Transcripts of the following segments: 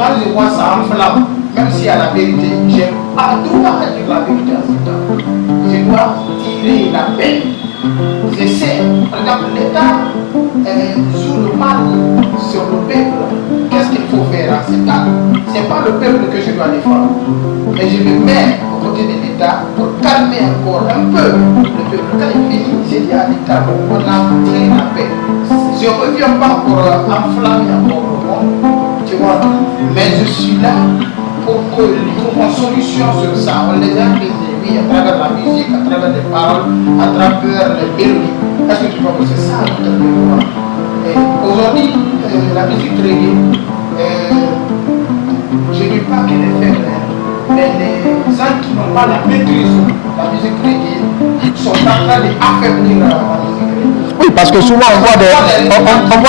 quand je vois ça en flamme, même si à la vérité, j'aime pas tout à dire la vérité à ce temps. Je dois tirer la peine. J'essaie. Par exemple, l'État joue le mal sur le peuple. Qu'est-ce qu'il faut faire à cet temps? Ce n'est pas le peuple que je dois défendre. Mais je me mets aux côtés de l'État pour calmer encore un peu le peuple. Quand il finit, j'ai dit à l'État, on a tiré la paix. Je ne reviens pas pour enflammer encore le monde, tu vois. Mais je suis là pour que nous trouvions une solution sur ça. On les a brisés, oui, à travers la musique, à travers les paroles, à travers les mélodies. Est-ce que tu vois que c'est ça notre devoir? Aujourd'hui, la musique reggae, je ne dis pas qu'elle est faible, mais les gens qui n'ont pas la maîtrise de la musique reggae sont en train d'affaiblir la musique reggae. Oui, parce que souvent on voit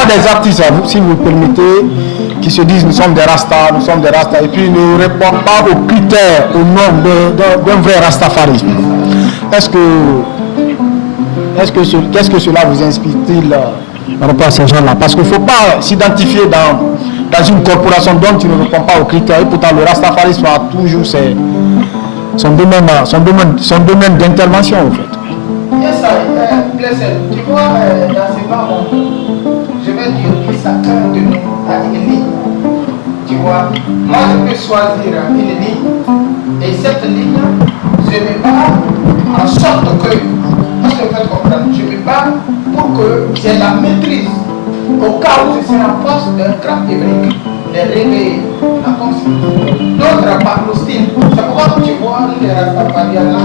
des artistes, si vous le permettez, qui se disent nous sommes des rastas, et puis ne répondent pas aux critères, au nom d'un vrai rastafarisme. Qu'est-ce que cela vous inspire-t-il par rapport à ces gens-là? Parce qu'il ne faut pas s'identifier dans une corporation dont tu ne réponds pas aux critères, et pourtant le rastafarisme a toujours son domaine d'intervention en fait. Yes, tu vois, dans ces moments, je vais dire que chacun de nous a une ligne. Tu vois, moi je peux choisir une ligne, et cette ligne, je me bats en sorte que, parce que vous faites comprendre, je me bats pour que j'ai la maîtrise. Au cas où je serai en poste d'un grand public, de réveiller la conscience. D'autres par le style. C'est pourquoi tu vois les Rastafariens là,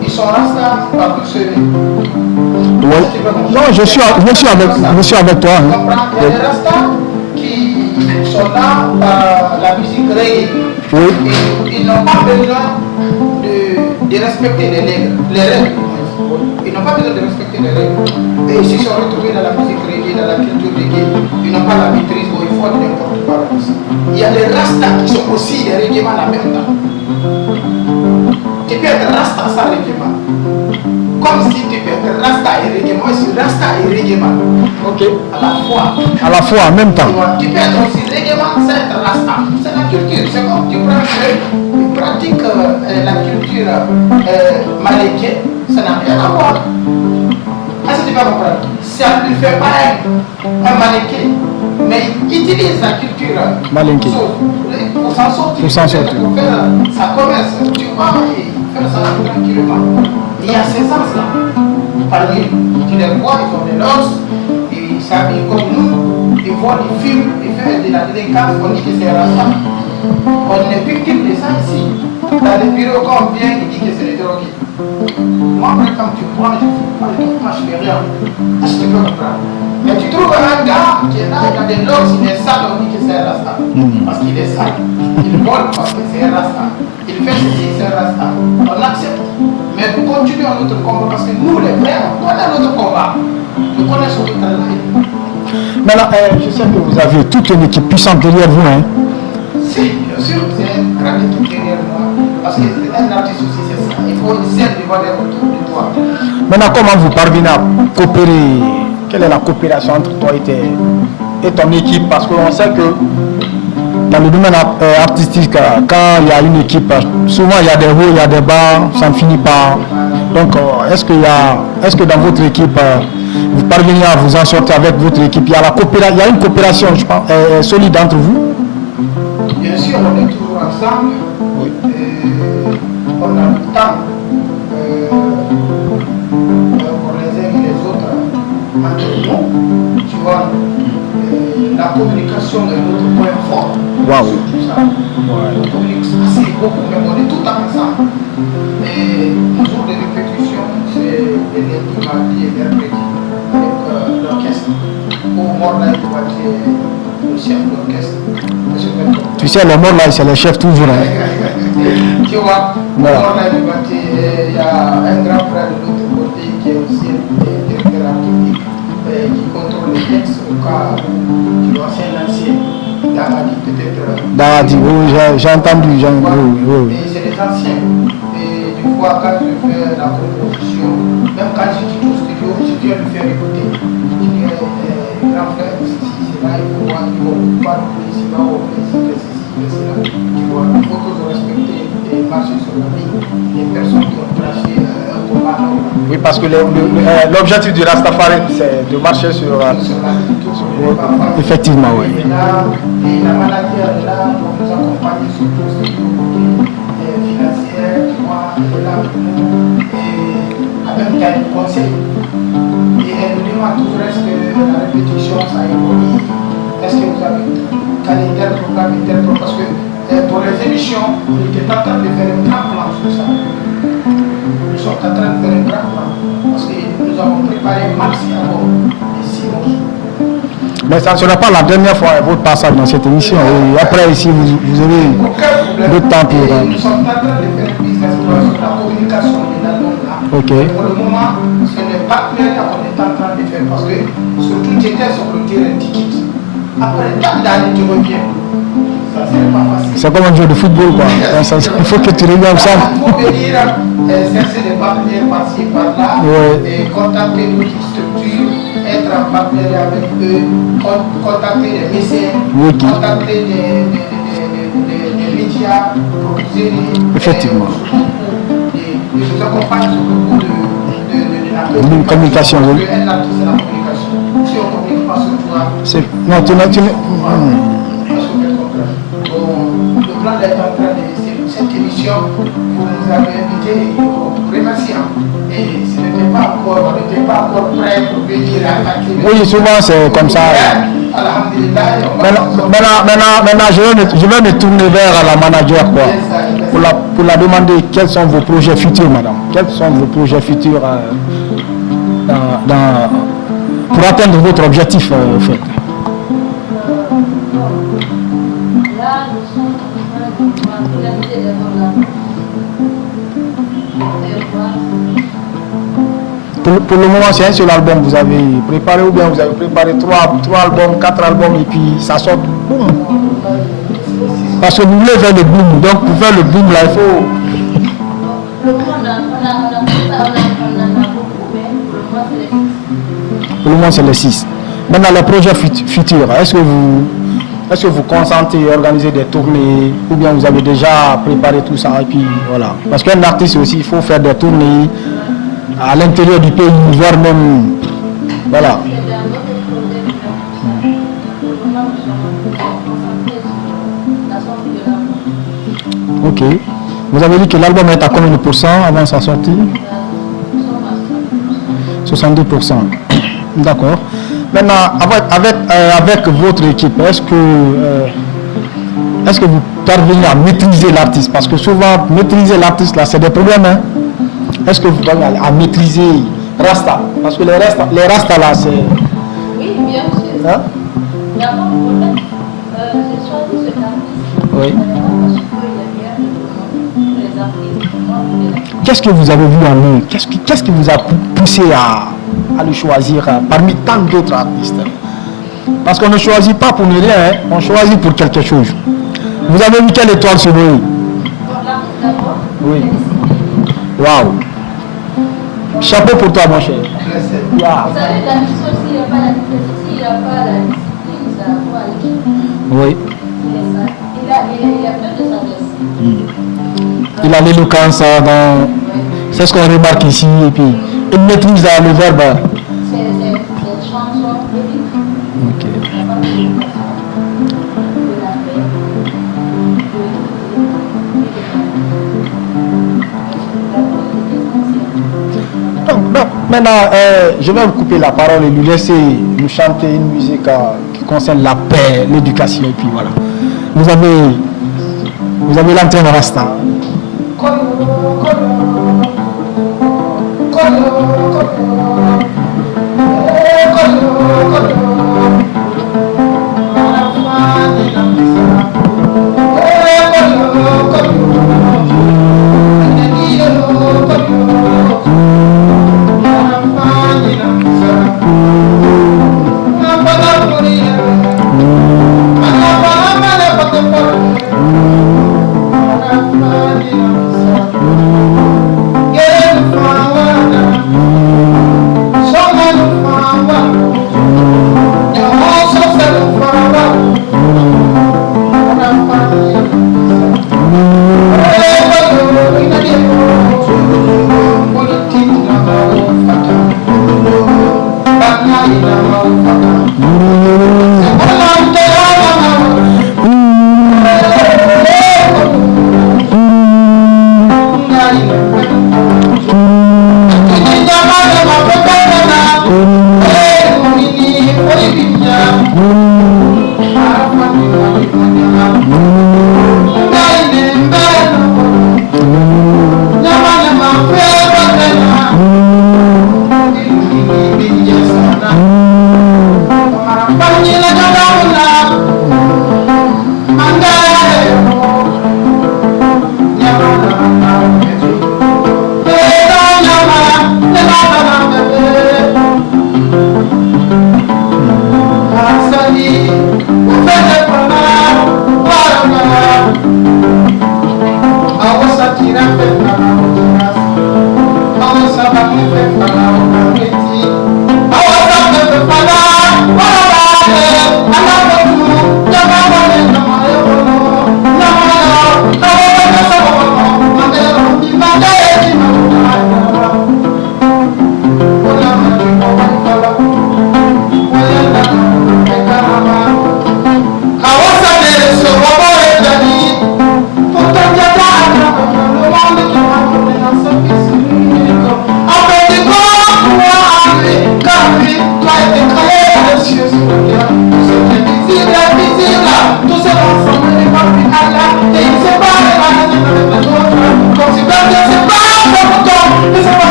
ils sont Rastas par le chemin. Oui. Non, je suis avec toi. Hein. Il y a des Rastas qui sont là par la musique reggae. Oui. Ils n'ont pas besoin de respecter les règles. Ils n'ont pas besoin de respecter les règles. Et ils se sont retrouvés dans la musique reggae, dans la culture reggae. Ils n'ont pas la maîtrise, ou ils font n'importe quoi. Il y a des Rastas qui sont aussi des reggaeman en même temps. Tu peux être Rasta sans reggaeman. Comme si tu peux être Rasta et reggaeman. Moi, je suis Rasta et reggaeman. Ok. À la fois, en même temps. Tu peux être aussi reggaeman sans être Rasta. C'est la culture. C'est comme tu prends tu pratiques la culture malinké, ça n'a rien à voir. Est-ce que tu vas comprendre? Ça ne fait pas un malinké, mais il utilise la culture malinké pour s'en sortir. Pour faire sa commerce, tu vois, et faire ça tranquillement. Il y a ces sens-là. Parmi, tu les vois, ils font des noces, ils s'habillent comme nous, ils voient des films, ils font de la délinquance, on dit que c'est rasta. On est victime de ça ici. Dans les bureaux, quand on vient, il dit que c'est les drogués. Moi, quand tu prends, je fais rien. Est-ce que tu peux comprendre? Mais tu trouves un gars qui est là, il a des locks, il est sale, on dit que c'est un rasta. Parce qu'il est sale. Il vole parce que c'est un rasta. Il fait ceci, c'est un rasta. On accepte. Mais nous continuons notre combat parce que nous, les frères, on connaît notre combat. Nous connaissons notre travail. Maintenant, je sais que vous avez toute une équipe puissante derrière vous. Hein? Si, bien sûr, c'est une grande équipe derrière moi. Parce qu'un artiste aussi, c'est ça. Il faut une scène de valeur autour de toi. Maintenant, comment vous parvenez à coopérer? Quelle est la coopération entre toi et ton équipe? Parce qu'on sait que dans le domaine artistique, quand il y a une équipe, souvent il y a des hauts, il y a des bas, ça ne finit pas. Donc, est-ce que dans votre équipe, vous parvenez à vous en sortir avec votre équipe? Il y a une coopération, je pense, solide entre vous? Bien sûr, on est toujours ensemble. Oui. On a le temps pour les uns et les autres entre nous. Tu vois, la communication est notre point fort. Wow. Surtout ça. On communique assez beaucoup, mais on est tout ensemble. Et nos jours de répétition, c'est les lundi, mardi et mercredi avec l'orchestre. Pour Morlaï Boitier, le chef d'orchestre. Tu sais, les morts là, c'est les chefs toujours. Hein. Tu vois, Morlaï Boitier, il y a un grand frère de l'autre côté qui est aussi un directeur artistique qui contrôle les textes au cas où tu vois, c'est un ancien. Daradi peut-être. Daradi, oui, j'ai entendu. Oui. Et c'est des anciens. Et du coup, quand je fais la composition, même quand je dis au studio, je viens lui faire écouter. Je dis, grand frère, c'est là, il faut voir, il faut pas nous ici, va au ici, Oui, parce que l'objectif du Rastafari, c'est de marcher sur... effectivement, oui. Et là, la maladie est là pour nous accompagner sur tous ces financières, moi, elle est là pour nous, et avec des conseils. Et elle nous demande toujours est-ce que la répétition, ça évolue, est-ce que vous avez calé tel programme et tel programme, parce que pour les émissions, on n'était pas en train de faire un grand plan sur ça. Nous sommes en train de faire un grand plan, parce que nous avons préparé maxi à bord des 6 morceaux. Mais ça ne sera pas la dernière fois votre passage dans cette émission. Et après, ici, vous aurez d'autres temps pour... Nous sommes en train de faire un business plan sur la communication de l'album-là. Ok. Pour le moment, c'est les partenaires qu'on est en train de faire, parce que surtout tu étais sur le terrain ticket. Après tant d'années, tu reviens. Ça, c'est pas facile. C'est comme un jeu de football, quoi. Il faut que tu reviennes au centre. Il faut venir chercher des partenaires par-ci, par-là, et contacter d'autres structures, être en partenariat avec eux, contacter des mécènes, contacter des médias pour vous aider. Effectivement. Et nous accompagnent sur beaucoup de la communication. Parce qu'un artiste, c'est la communication. Si on ne communique pas sur toi, non, tu parce que le plan d'être en train de cette émission, vous nous avez invité et on vous remercie. Et ce n'était pas encore, on n'était pas encore prêt pour venir attaquer. Oui, souvent c'est comme ça. Maintenant, je vais me tourner vers la manager, quoi, pour la demander quels sont vos projets futurs, madame. Quels sont vos projets futurs pour atteindre votre objectif, en fait. Pour le moment, c'est un seul album que vous avez préparé, ou bien vous avez préparé 3 albums, 4 albums, et puis ça sort boum. Parce que vous voulez faire le boom, donc pour faire le boom là, il faut... Pour le moment, c'est les 6. Maintenant, les projets futurs, est-ce que vous consentez organiser des tournées, ou bien vous avez déjà préparé tout ça, et puis voilà. Parce qu'un artiste aussi, il faut faire des tournées à l'intérieur du pays, voire même, voilà. Ok. Vous avez dit que l'album est à combien de pourcents avant sa sortie? 62%. D'accord. Maintenant, avec votre équipe, est-ce que vous parvenez à maîtriser l'artiste? Parce que souvent, maîtriser l'artiste, là, c'est des problèmes, hein? Est-ce que vous parvenez à maîtriser Rasta? Parce que les Rasta, là, c'est... Oui, bien sûr. Hein? Mais avant, en fait, j'ai choisi cet artiste. Oui. Parce qu'il y a bien les artistes. Qu'est-ce que vous avez vu en lui? Qu'est-ce qui vous a poussé à le choisir parmi tant d'autres artistes? Parce qu'on ne choisit pas pour ne rien, hein? On choisit pour quelque chose. Vous avez vu quelle étoile sur lui? L'artiste d'abord. Oui. Waouh. Chapeau pour toi, mon cher. Vous savez, la mission, s'il n'y a pas la discipline, s'il n'y a pas la discipline, ça va pas aller. Oui. Il a plein de sagesse. Il a l'éloquence, c'est ce qu'on remarque ici, et puis il maîtrise le verbe. C'est une chanson épique. Ok. Il n'y a pas de communication, de la paix, Donc, maintenant, je vais vous couper la parole et lui laisser nous chanter une musique qui concerne la paix, l'éducation, et puis voilà. Vous avez l'antenne Rasta.